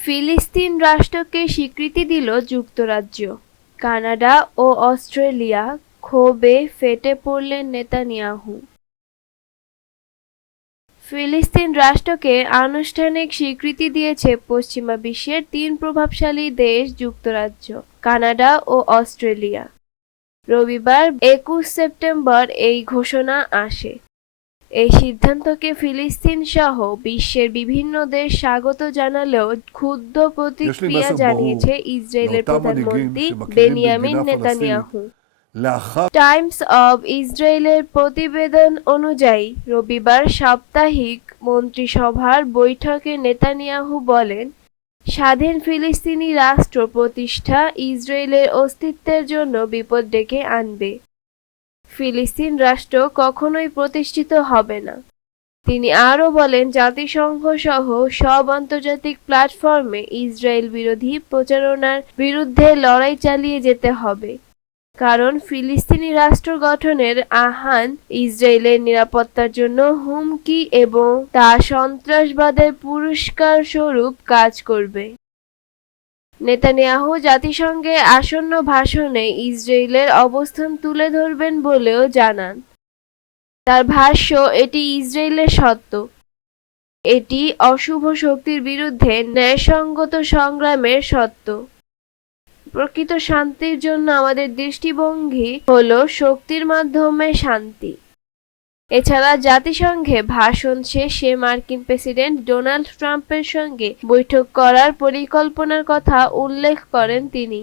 ফিলিস্তিন রাষ্ট্রকে স্বীকৃতি দিল যুক্তরাজ্য। কানাডা ও অস্ট্রেলিয়া ক্ষোভে ফেটে পড়লেন নেতানিয়াহু। ফিলিস্তিন রাষ্ট্রকে আনুষ্ঠানিক স্বীকৃতি দিয়েছে পশ্চিমা বিশ্বের তিন প্রভাবশালী দেশ যুক্তরাজ্য, কানাডা ও অস্ট্রেলিয়া। রবিবার ২১ সেপ্টেম্বর এই ঘোষণা আসে। এই সিদ্ধান্তকে ফিলিস্তিন সহ বিশ্বের বিভিন্ন দেশ স্বাগত জানালেও ক্ষুব্ধ প্রতিক্রিয়া জানিয়েছে ইসরায়েলের প্রধানমন্ত্রী বেনিয়ামিন নেতানিয়াহু। টাইমস অব ইসরায়েলের প্রতিবেদন অনুযায়ী রবিবার সাপ্তাহিক মন্ত্রিসভার বৈঠকে নেতানিয়াহু বলেন, স্বাধীন ফিলিস্তিনি রাষ্ট্র প্রতিষ্ঠা ইসরায়েলের অস্তিত্বের জন্য বিপদ ডেকে আনবে। ফিলিস্তিন রাষ্ট্র কখনোই প্রতিষ্ঠিত হবে না। তিনি আরও বলেন, জাতিসংঘ সহ সব আন্তর্জাতিক প্ল্যাটফর্মে ইসরায়েল বিরোধী প্রচারণার বিরুদ্ধে লড়াই চালিয়ে যেতে হবে, কারণ ফিলিস্তিনি রাষ্ট্র গঠনের আহ্বান ইসরায়েলের নিরাপত্তার জন্য হুমকি এবং তা সন্ত্রাসবাদের পুরস্কার স্বরূপ কাজ করবে। নেতানিয়াহু জাতিসংঘে আসন্ন ভাষণে ইসরায়েলের অবস্থান তুলে ধরবেন বলেও জানান। তার ভাষ্য, এটি ইসরায়েলের সত্য, এটি অশুভ শক্তির বিরুদ্ধে ন্যায়সঙ্গত সংগ্রামের সত্য। প্রকৃত শান্তির জন্য আমাদের দৃষ্টিভঙ্গি হল শক্তির মাধ্যমে শান্তি। এছাড়া জাতিসংঘে ভাষণ শেষে মার্কিন প্রেসিডেন্ট ডোনাল্ড ট্রাম্পের সঙ্গে বৈঠক করার পরিকল্পনার কথা উল্লেখ করেন তিনি।